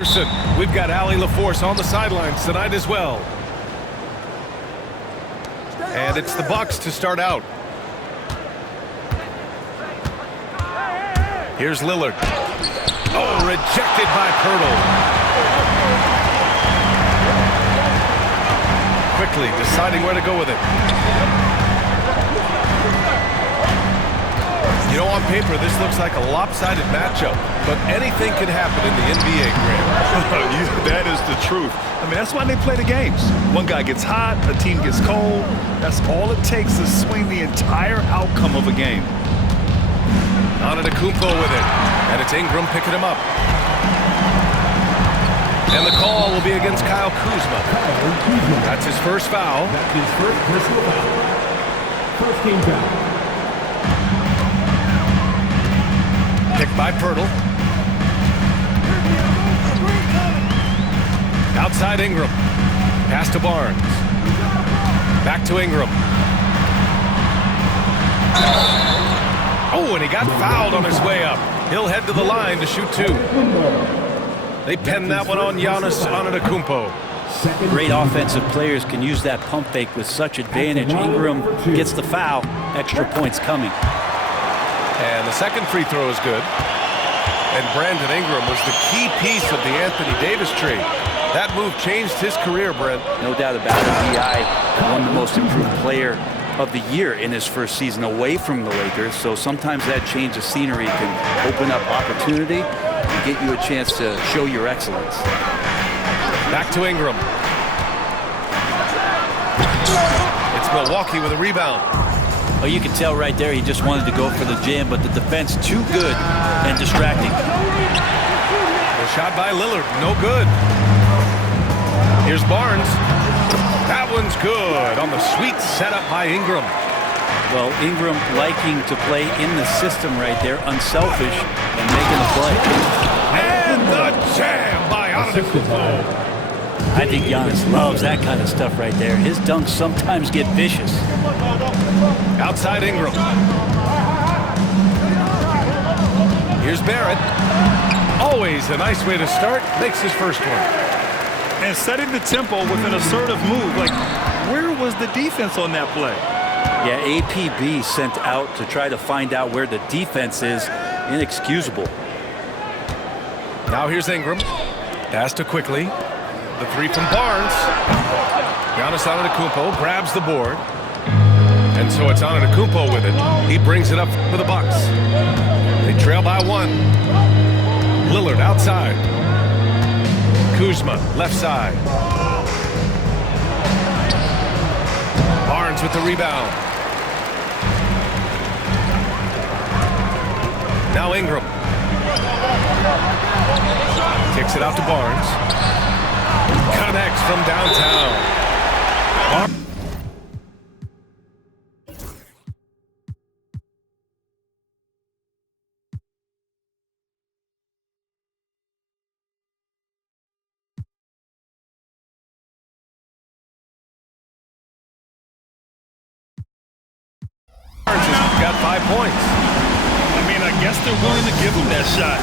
We've got Allie LaForce on the sidelines tonight as well. And it's the Bucks to start out. Here's Lillard. Oh, rejected by Pirtle. Quickly deciding where to go with it. You know, on paper, this looks like a lopsided matchup, but anything can happen in the NBA, Graham. That is the truth. I mean, that's why they play the games. One guy gets hot, a team gets cold. That's all it takes to swing the entire outcome of a game. Antetokounmpo with it, and it's Ingram picking him up. And the call will be against Kyle Kuzma. That's his first foul. That's his first personal foul. First team foul. Picked by Pirtle. Outside Ingram. Pass to Barnes. Back to Ingram. Oh, and he got fouled on his way up. He'll head to the line to shoot two. They penned that one on Giannis Antetokounmpo. Great offensive players can use that pump fake with such advantage. Ingram gets the foul. Extra points coming. And the second free throw is good. And Brandon Ingram was the key piece of the Anthony Davis trade. That move changed his career, Brent. No doubt about it. B.I. won the most improved player of the year in his first season away from the Lakers. So sometimes that change of scenery can open up opportunity and get you a chance to show your excellence. Back to Ingram. It's Milwaukee with a rebound. Well, you can tell right there he just wanted to go for the jam, but the defense too good and distracting. The shot by Lillard, no good. Here's Barnes. That one's good on the sweet setup by Ingram. Well, Ingram liking to play in the system right there, unselfish and making a play. And the jam by Antetokounmpo. I think Giannis loves that kind of stuff right there. His dunks sometimes get vicious. Outside Ingram. Here's Barrett. Always a nice way to start. Makes his first one. And setting the tempo with an assertive move. Like, where was the defense on that play? Yeah, APB sent out to try to find out where the defense is. Inexcusable. Now here's Ingram. Pass to quickly. The three from Barnes. Giannis Antetokounmpo grabs the board. And so it's Antetokounmpo with it. He brings it up for the Bucks. They trail by one. Lillard outside. Kuzma left side. Barnes with the rebound. Now Ingram. Kicks it out to Barnes. Connects from downtown. Barnes has got 5 points. I mean, I guess they're willing to give him that shot.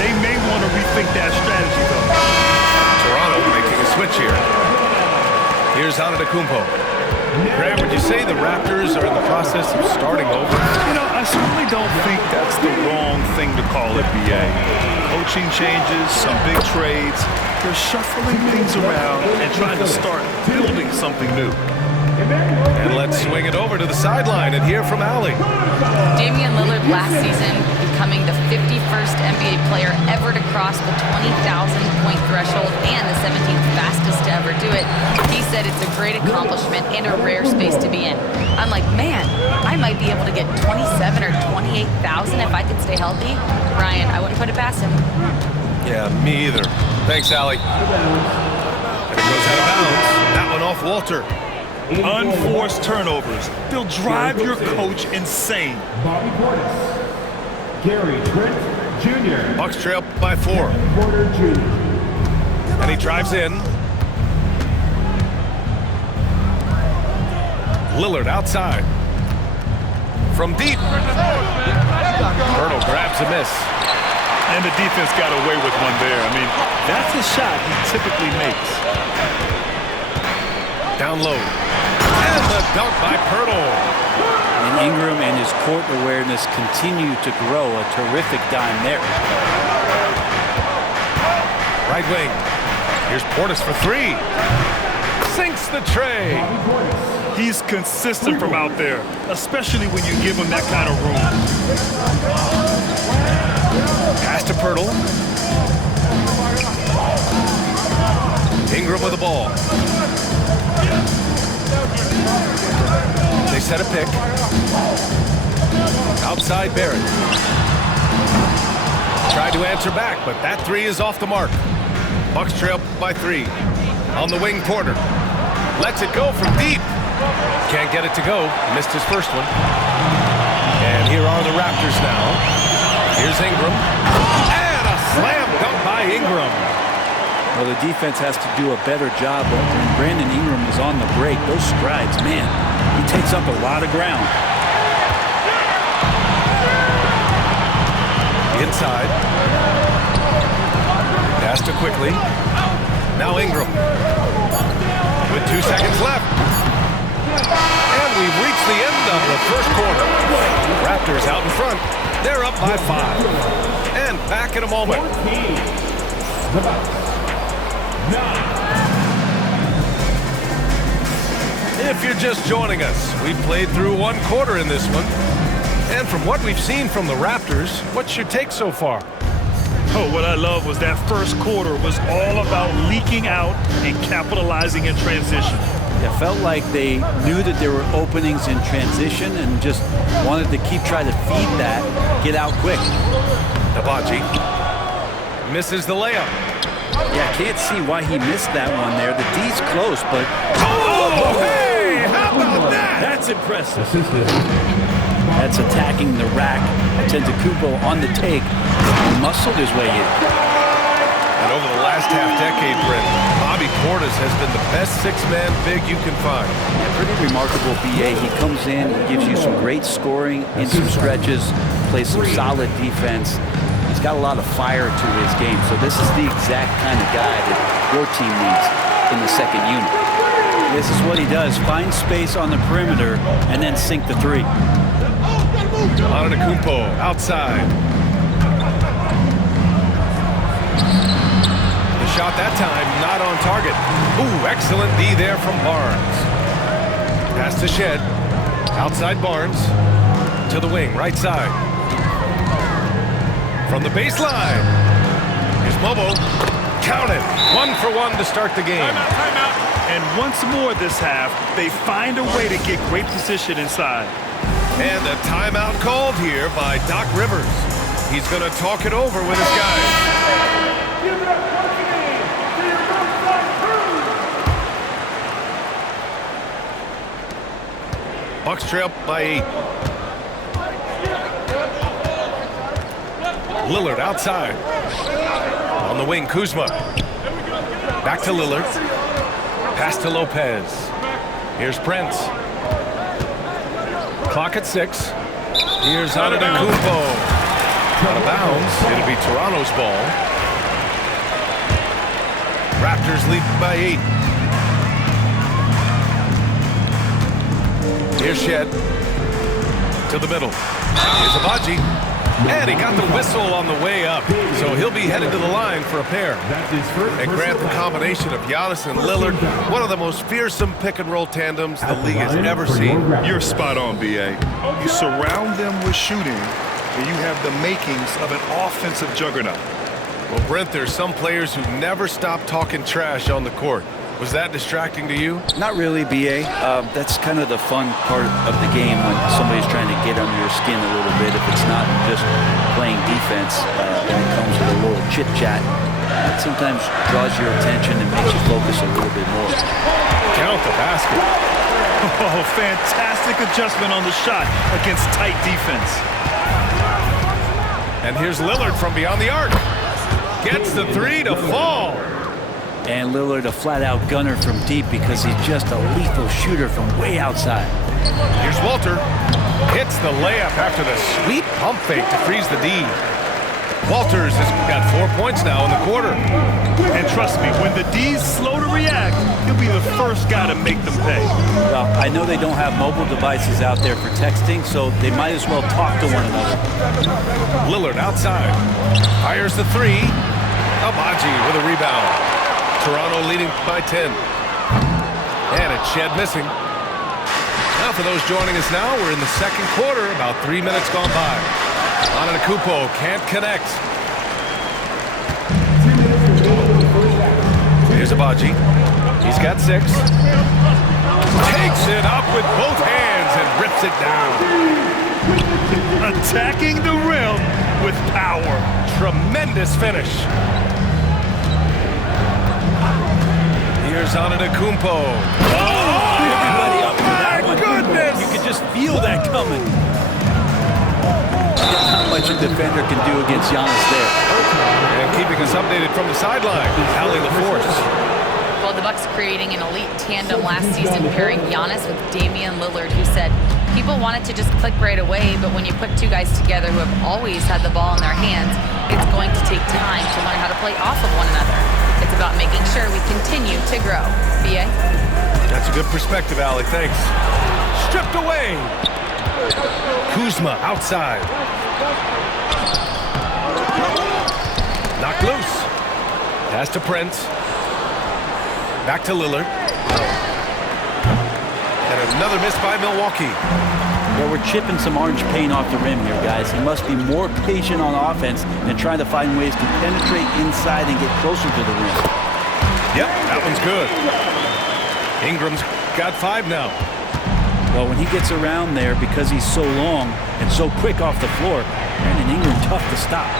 They may want to rethink that strategy, though. Toronto making a switch here. Here's Antetokounmpo. Graham, would you say the Raptors are in the process of starting over? You know, I certainly don't think that's the wrong thing to call it, B.A. Coaching changes, some big trades. They're shuffling things around and trying to start building something new. And let's swing it over to the sideline and hear from Allie. Damian Lillard last season becoming the 51st NBA player ever to cross the 20,000-point threshold and the 17th fastest to ever do it. He said it's a great accomplishment and a rare space to be in. I'm like, man, I might be able to get 27 or 28,000 if I could stay healthy. Ryan, I wouldn't put it past him. Yeah, me either. Thanks, Allie. And it goes out of bounds. That one off Walter. Unforced turnovers. They'll drive your coach insane. Bobby Portis. Gary Trent Jr. Bucks trail by 4. Porter Jr. And he drives in. Lillard outside. From deep. Pirtle grabs a miss. And the defense got away with one there. I mean, that's a shot he typically makes. Down low. And the dunk by Pirtle. And Ingram and his court awareness continue to grow. A terrific dime there. Right wing. Here's Portis for three. Sinks the tray. He's consistent from out there, especially when you give him that kind of room. Pass to Pirtle. Ingram with the ball. They set a pick. Outside Barrett. Tried to answer back, but that three is off the mark. Bucks trail by three. On the wing, Porter. Lets it go from deep. Can't get it to go. Missed his first one. And here are the Raptors now. Here's Ingram. And a slam dunk by Ingram. Well, the defense has to do a better job. But when Brandon Ingram is on the break, those strides, man, he takes up a lot of ground. Inside. Pass to quickly. Now Ingram. With 2 seconds left. And we've reached the end of the first quarter. Raptors out in front. They're up by 5. And back in a moment. If you're just joining us, we've played through one quarter in this one. And from what we've seen from the Raptors, what's your take so far? Oh, what I love was that first quarter was all about leaking out and capitalizing in transition. It felt like they knew that there were openings in transition and just wanted to keep trying to feed that, get out quick. Hibachi misses the layup. Yeah, I can't see why he missed that one there. The D's close, but... Oh, hey! How about that? That's impressive. That's attacking the rack. Antetokounmpo on the take. He muscled his way in. And over the last half-decade, Brent, Bobby Portis has been the best six-man big you can find. Yeah, pretty remarkable, B.A. He comes in, he gives you some great scoring in some stretches, plays some solid defense. He's got a lot of fire to his game, so this is the exact kind of guy that your team needs in the second unit. This is what he does, find space on the perimeter and then sink the three. Antetokounmpo outside. The shot that time not on target. Ooh, excellent D there from Barnes. Pass to Shed. Outside Barnes. To the wing, right side. From the baseline. Here's Mobo. Count it. 1 for 1 to start the game. Timeout. And once more this half, they find a way to get great position inside. And a timeout called here by Doc Rivers. He's going to talk it over with his guys. Bucks trail by 8. Lillard outside. On the wing, Kuzma. Back to Lillard. Pass to Lopez. Here's Prince. Clock at 6. Here's Antetokounmpo. Out of bounds. It'll be Toronto's ball. Raptors lead by 8. Here's Shed. To the middle. Here's Abaji. And he got the whistle on the way up. So he'll be headed to the line for a pair. And Grant, the combination of Giannis and Lillard, one of the most fearsome pick-and-roll tandems the league has ever seen. You're spot on, B.A. You surround them with shooting, and you have the makings of an offensive juggernaut. Well, Brent, there's some players who never stop talking trash on the court. Was that distracting to you? Not really, B.A. That's kind of the fun part of the game when somebody's trying to get under your skin a little bit. If it's not just playing defense and it comes with a little chit-chat, it sometimes draws your attention and makes you focus a little bit more. Count the basket. Oh, fantastic adjustment on the shot against tight defense. And here's Lillard from beyond the arc. Gets the three to fall. And Lillard, a flat-out gunner from deep because he's just a lethal shooter from way outside. Here's Walter. Hits the layup after the sweet pump fake to freeze the D. Walters has got 4 points now in the quarter. And trust me, when the D's slow to react, he'll be the first guy to make them pay. Well, I know they don't have mobile devices out there for texting, so they might as well talk to one another. Lillard outside. Fires the three. Abaji with a rebound. Toronto leading by 10. And it's Shed missing. Now for those joining us now, we're in the second quarter, about 3 minutes gone by. Antetokounmpo can't connect. Here's Abaji. He's got 6. Takes it up with both hands and rips it down. Attacking the rim with power. Tremendous finish. Here's Antetokounmpo. Everybody up for that one. Goodness! You could just feel that coming. Not much a defender can do against Giannis there. And keeping us updated from the sideline, Allie LaForce. Well, the Bucks creating an elite tandem last season, pairing Giannis with Damian Lillard, who said people wanted to just click right away, but when you put two guys together who have always had the ball in their hands, it's going to take time to learn how to play off of one another. It's about making sure we continue to grow. B.A.? That's a good perspective, Allie. Thanks. Stripped away. Kuzma outside. Knocked loose. Pass to Prince. Back to Lillard. And another miss by Milwaukee. Well, we're chipping some orange paint off the rim here, guys. He must be more patient on offense and trying to find ways to penetrate inside and get closer to the rim. Yep, that one's good. Ingram's got 5 now. Well, when he gets around there, because he's so long and so quick off the floor, Brandon Ingram tough to stop.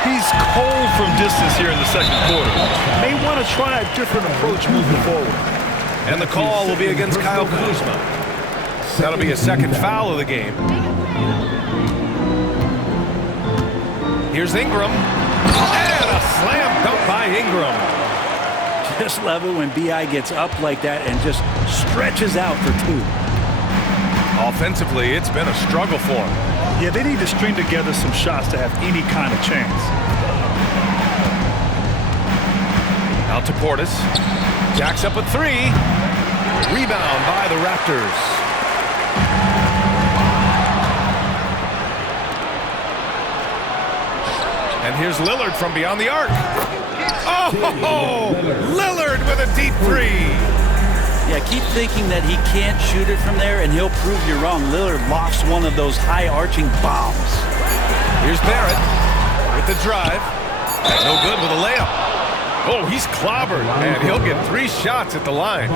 He's cold from distance here in the second quarter. May want to try a different approach moving forward. And the call will be against Kyle Kuzma. That'll be a second foul of the game. Here's Ingram. And a slam dunk by Ingram. Just love it when B.I. gets up like that and just stretches out for 2. Offensively, it's been a struggle for him. Yeah, they need to string together some shots to have any kind of chance. Out to Portis. Jacks up a 3. Rebound by the Raptors. And here's Lillard from beyond the arc. Oh, Lillard with a deep 3. Yeah, keep thinking that he can't shoot it from there, and he'll prove you wrong. Lillard lofts one of those high-arching bombs. Here's Barrett with the drive. No good with a layup. Oh, he's clobbered, and he'll get 3 shots at the line.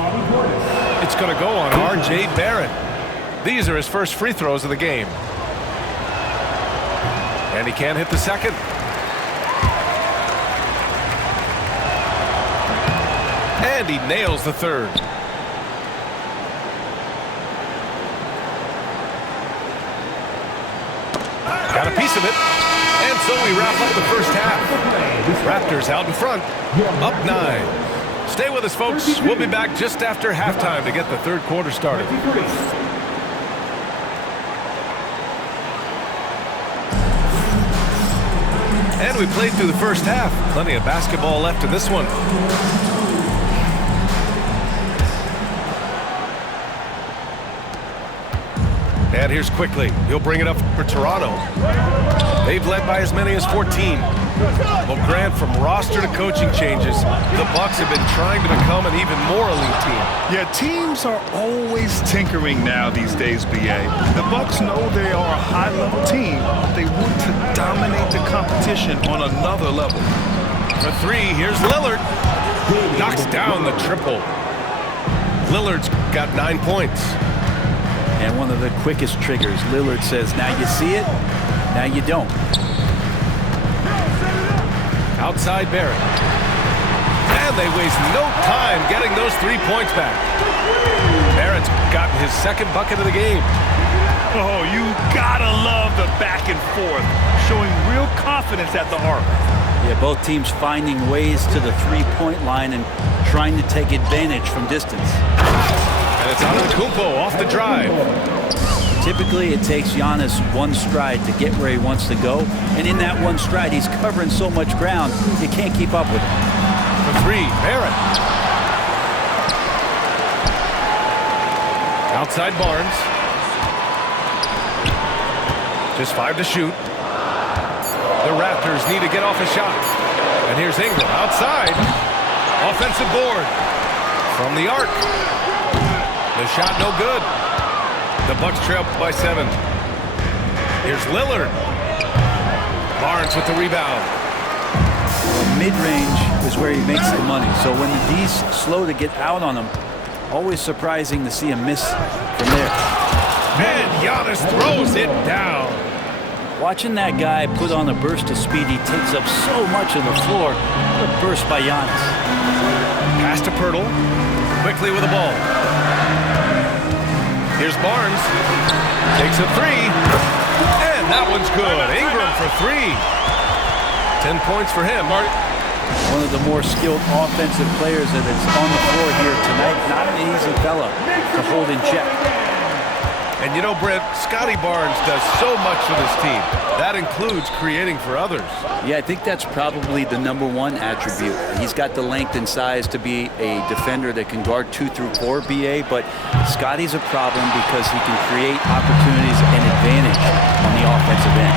It's going to go on R.J. Barrett. These are his first free throws of the game. And he can't hit the second. And he nails the third. Got a piece of it. And so we wrap up the first half. Raptors out in front, up 9. Stay with us, folks. We'll be back just after halftime to get the third quarter started. And we played through the first half. Plenty of basketball left in this one. And here's Quickly. He'll bring it up for Toronto. They've led by as many as 14. Well, Grant, from roster to coaching changes, the Bucks have been trying to become an even more elite team. Yeah, teams are always tinkering now these days, B.A. The Bucks know they are a high-level team, but they want to dominate the competition on another level. For 3, here's Lillard. Knocks down the triple. Lillard's got 9 points. And one of the quickest triggers. Lillard says, now you see it, now you don't. Outside Barrett. And they waste no time getting those 3 points back. Barrett's gotten his second bucket of the game. Oh, you gotta love the back and forth, showing real confidence at the arc. Yeah, both teams finding ways to the 3-point line and trying to take advantage from distance. And it's Antetokounmpo off the drive. Typically, it takes Giannis one stride to get where he wants to go. And in that one stride, he's covering so much ground, you can't keep up with him. For three, Barrett. Outside Barnes. Just 5 to shoot. The Raptors need to get off a shot. And here's Ingram outside. Offensive board. From the arc. The shot no good. The Bucks trail by 7. Here's Lillard. Barnes with the rebound. Mid-range is where he makes the money. So when the D's slow to get out on him, always surprising to see him miss from there. And Giannis throws it down. Watching that guy put on a burst of speed, he takes up so much of the floor. What a burst by Giannis. Pass to Pirtle. Quickly with the ball. Here's Barnes. Takes a three. And that one's good. Ingram for 3. 10 points for him. One of the more skilled offensive players that is on the floor here tonight. Not an easy fella to hold in check. And you know, Brent, Scotty Barnes does so much for this team. That includes creating for others. Yeah, I think that's probably the #1 attribute. He's got the length and size to be a defender that can guard 2 through 4, BA, but Scotty's a problem because he can create opportunities and advantage on the offensive end.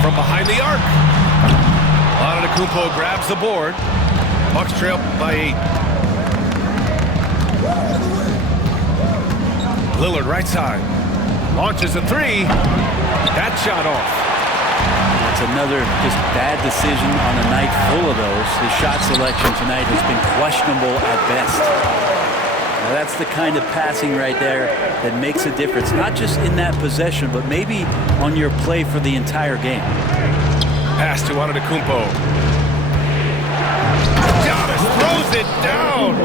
From behind the arc. Antetokounmpo grabs the board. Bucks trail by 8. Lillard right side. Launches a 3. That shot off. That's another just bad decision on a night full of those. His shot selection tonight has been questionable at best. Now that's the kind of passing right there that makes a difference. Not just in that possession, but maybe on your play for the entire game. Pass to Antetokounmpo. Giannis throws it down.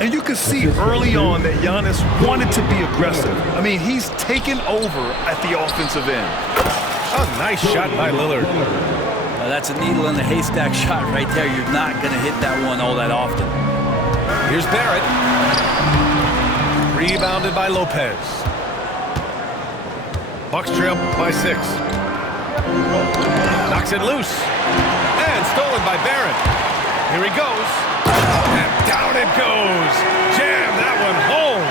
And you can see early on that Giannis wanted to be aggressive. I mean, he's taken over at the offensive end. A nice shot by Lillard. Now that's a needle in the haystack shot right there. You're not going to hit that one all that often. Here's Barrett. Rebounded by Lopez. Bucks trail by 6. Knocks it loose. And stolen by Barrett. Here he goes. And down it goes. Jam that one home.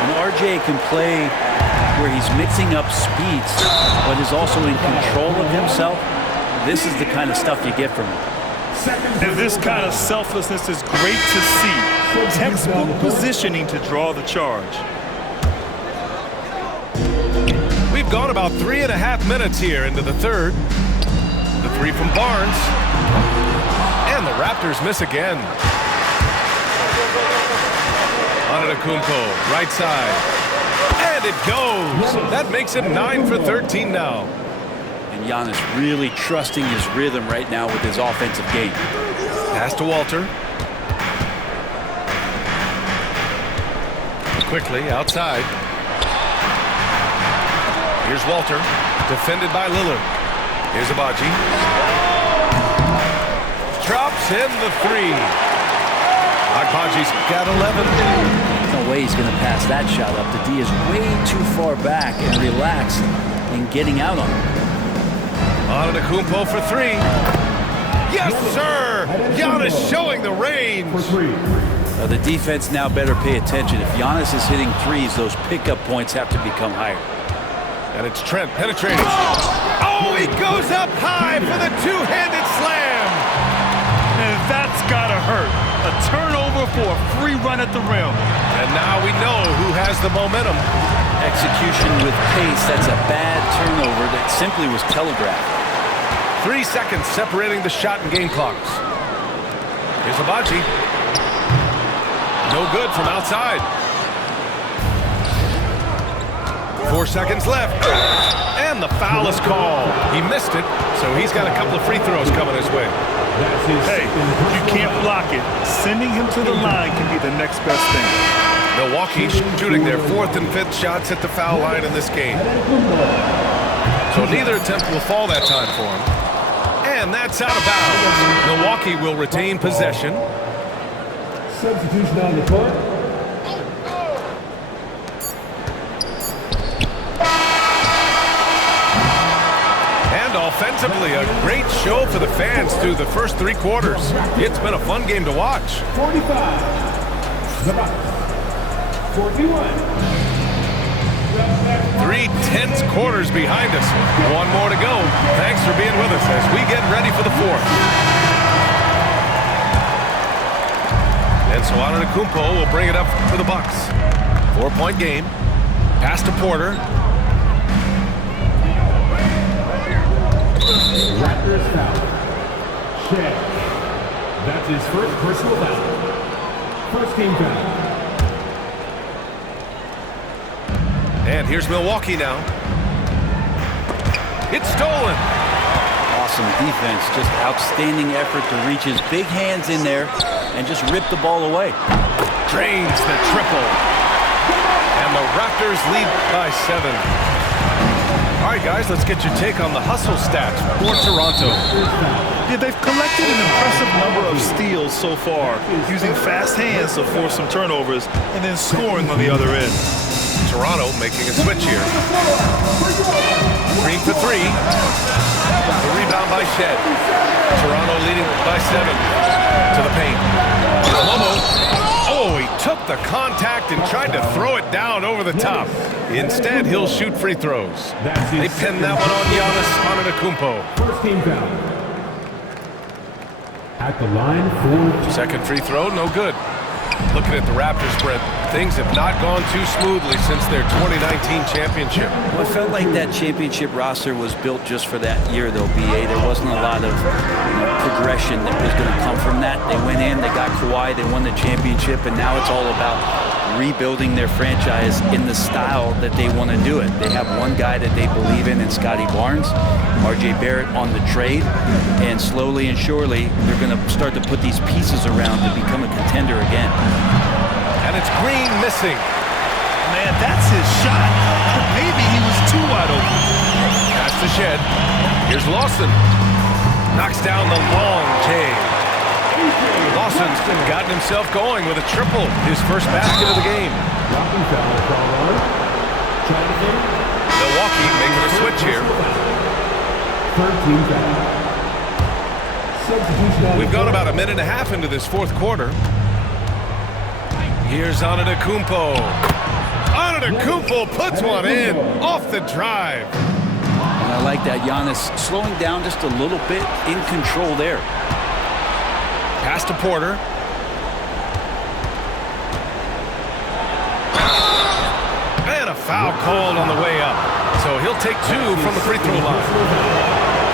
And RJ can play where he's mixing up speeds, but is also in control of himself. This is the kind of stuff you get from him. And this kind of selflessness is great to see. Textbook positioning to draw the charge. We've gone about 3.5 minutes here into the third. The 3 from Barnes. And the Raptors miss again. Antetokounmpo, right side. And it goes. That makes it 9 for 13 now. And Giannis really trusting his rhythm right now with his offensive game. Pass to Walter. Quickly outside. Here's Walter. Defended by Lillard. Here's Abaji. Drops in the 3. Agbaji's got 11. No way he's going to pass that shot up. The D is way too far back and relaxed in getting out on him. Antetokounmpo for 3. Yes, sir! Giannis showing the range. Now the defense now better pay attention. If Giannis is hitting 3s, those pickup points have to become higher. And it's Trent penetrating. Oh, he goes up high for the two-handed slam. And that's gotta hurt. A turnover for a free run at the rim. And now we know who has the momentum. Execution with pace, that's a bad turnover that simply was telegraphed. 3 seconds separating the shot and game clocks. Here's Abaji. No good from outside. 4 seconds left. And the foul is called. He missed it, so he's got a couple of free throws coming his way. Hey, you can't block it. Sending him to the line can be the next best thing. Milwaukee shooting their 4th and 5th shots at the foul line in this game. So neither attempt will fall that time for him. And that's out of bounds. Milwaukee will retain possession. Substitution on the court. defensively, a great show for the fans through the first 3 quarters. It's been a fun game to watch. 45. The Bucks. 41. 3 tense quarters behind us. One more to go. Thanks for being with us as we get ready for the 4th. And so Antetokounmpo will bring it up for the Bucks. 4-point game. Pass to Porter. Raptors foul. Shed. That's his first personal foul. First team foul. And here's Milwaukee now. It's stolen. Awesome defense, just outstanding effort to reach his big hands in there and just rip the ball away. Drains the triple. And the Raptors lead by 7. All right, guys, let's get your take on the hustle stats for Toronto. Yeah, they've collected an impressive number of steals so far, using fast hands to force some turnovers and then scoring on the other end. Toronto making a switch here. Green for 3. The rebound by Shed. Toronto leading by 7 to the paint. Lobo. Oh, he took the contact and tried to throw it down over the top. Instead, he'll shoot free throws. They pin that one on Giannis Antetokounmpo. First team foul. At the line for Second free throw, no good. Looking at the Raptors, Brent, things have not gone too smoothly since their 2019 championship. Well, it felt like that championship roster was built just for that year, though, B.A. There wasn't a lot of progression that was going to come from that. They went in, they got Kawhi, they won the championship, and now it's all about rebuilding their franchise in the style that they want to do it. They have one guy that they believe in Scotty Barnes, R.J. Barrett on the trade, and slowly and surely they're going to start to put these pieces around to become a contender again. And it's Green missing. Man, that's his shot. Maybe he was too wide open. Pass to Shed. Here's Lawson. Knocks down the long J. Lawson's gotten himself going with a triple, his first basket of the game. dropping foul on Jonathan. Milwaukee making a switch here. Third team foul. Substitution on We've gone about a minute and a half into this 4th quarter. Here's Antetokounmpo. Antetokounmpo puts one in off the drive. And I like that Giannis slowing down just a little bit, in control there. Pass to Porter. And a foul called on the way up. So he'll take 2 from the free throw line.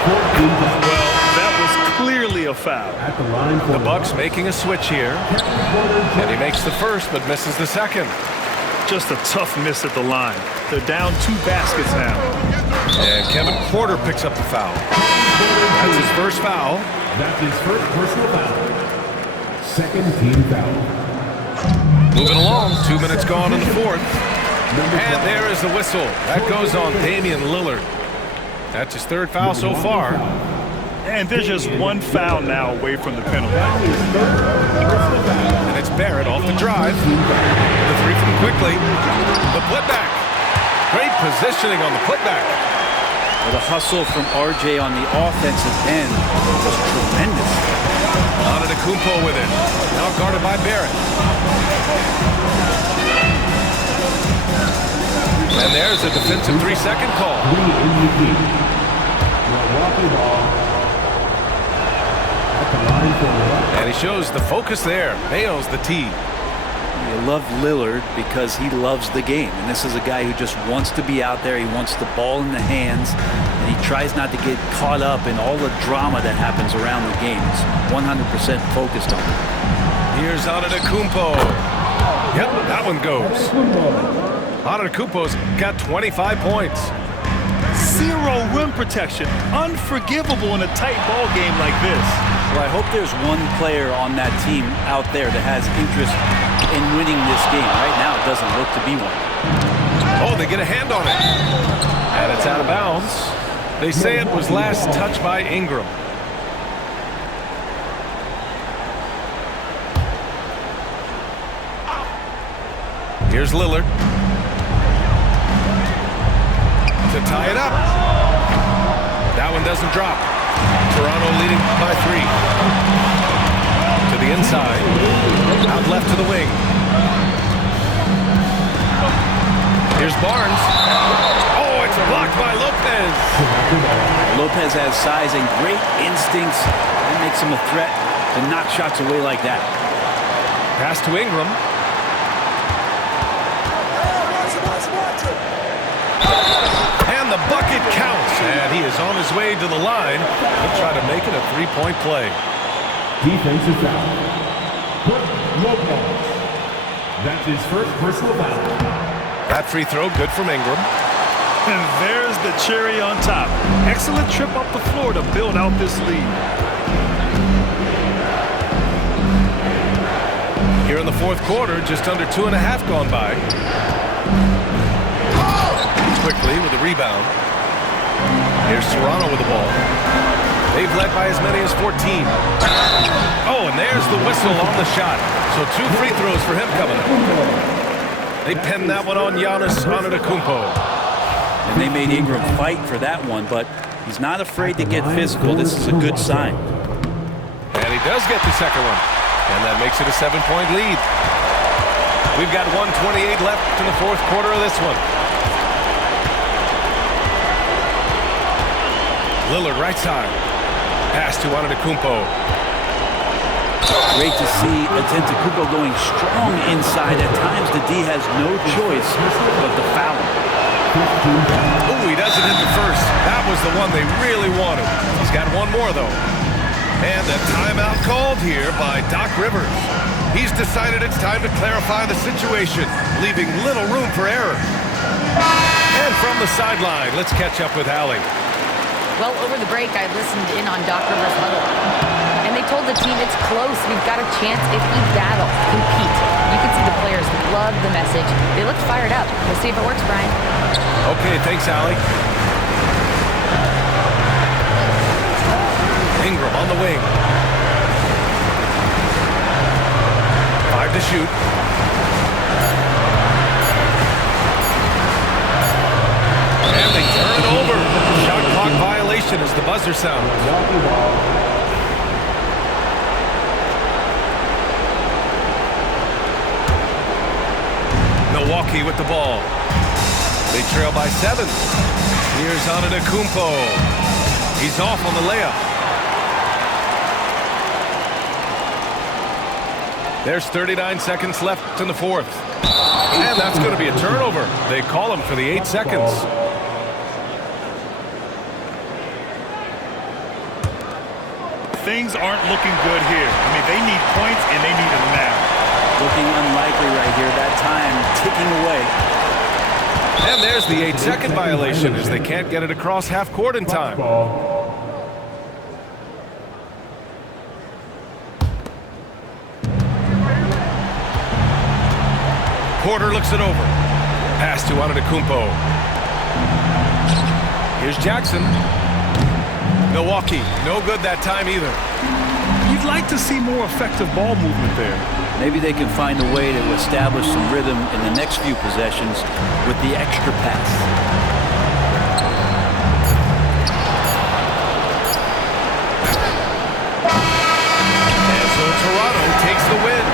Well, that was clearly a foul. at the line for The Bucks making a switch here. And he makes the first but misses the second. Just a tough miss at the line. They're down 2 baskets now. And Kevin Porter picks up the foul. That's his first foul. That's his first personal foul. Second team foul. Moving along, 2 minutes gone in the 4th. And there is the whistle. That goes on Damian Lillard. That's his 3rd foul so far. And there's just 1 foul now away from the penalty. And it's Barrett off the drive. The 3 from Quickly. The putback. Great positioning on the putback. Well, the hustle from RJ on the offensive end was tremendous. Antetokounmpo with it. Now guarded by Barrett. And there's a defensive 3-second call. 3 in the key. Milwaukee ball. At the line for And he shows the focus there. Nails the tee. You love Lillard because he loves the game. And this is a guy who just wants to be out there. He wants the ball in the hands. And he tries not to get caught up in all the drama that happens around the game. He's 100% focused on it. Here's Antetokounmpo. Yep, that one goes. Antetokounmpo's got 25 points. 0 rim protection. Unforgivable in a tight ball game like this. Well, I hope there's one player on that team out there that has interest in winning this game. Right now, it doesn't look to be one. Oh, they get a hand on it. And it's out of bounds. They say it was last touched by Ingram. Here's Lillard. To tie it up. That one doesn't drop. Toronto leading by 3. To the inside. Out left to the wing. Here's Barnes. Oh, it's blocked by Lopez. Lopez has size and great instincts. That makes him a threat to knock shots away like that. Pass to Ingram. And the bucket counts. And he is on his way to the line. He'll try to make it a 3-point play. Defensive foul. Lopez. That's his first personal foul. That free throw good from Ingram. And there's the cherry on top. Excellent trip up the floor to build out this lead. Here in the fourth quarter, just under 2.5 gone by. Quickly with the rebound. Here's Toronto with the ball. They've led by as many as 14. Oh, and there's the whistle on the shot. So 2 free throws for him coming up. They pinned that one on Giannis Antetokounmpo. And they made Ingram fight for that one, but he's not afraid to get physical. This is a good sign. And he does get the second one. And that makes it a 7-point lead. We've got 1:28 left in the fourth quarter of this one. Lillard right side. Pass to Antetokounmpo. Great to see Antetokounmpo going strong inside. At times, the D has no choice but to foul him. Oh, he doesn't hit the first. That was the one they really wanted. He's got one more, though. And a timeout called here by Doc Rivers. He's decided it's time to clarify the situation, leaving little room for error. And from the sideline, let's catch up with Allie. Well, over the break, I listened in on Doc Rivers' huddle. And they told the team it's close. We've got a chance if we battle, compete. You can see the players love the message. They looked fired up. We'll see if it works, Brian. Okay, thanks, Allie. Ingram on the wing. 5 to shoot. And they turn it over. Shot clock violation as the buzzer sounds. Milwaukee with the ball. They trail by 7. Here's Antetokounmpo. He's off on the layup. There's 39 seconds left in the fourth. And that's going to be a turnover. They call him for the 8 seconds. Things aren't looking good here. I mean, they need points, and they need them now. Looking unlikely right here. That time ticking away. And there's the 8-second violation as they can't get it across half court in time. Porter looks it over. Pass to Antetokounmpo. Here's Jackson. Milwaukee, no good that time either. You'd like to see more effective ball movement there. Maybe they can find a way to establish some rhythm in the next few possessions with the extra pass. And so Toronto takes the win.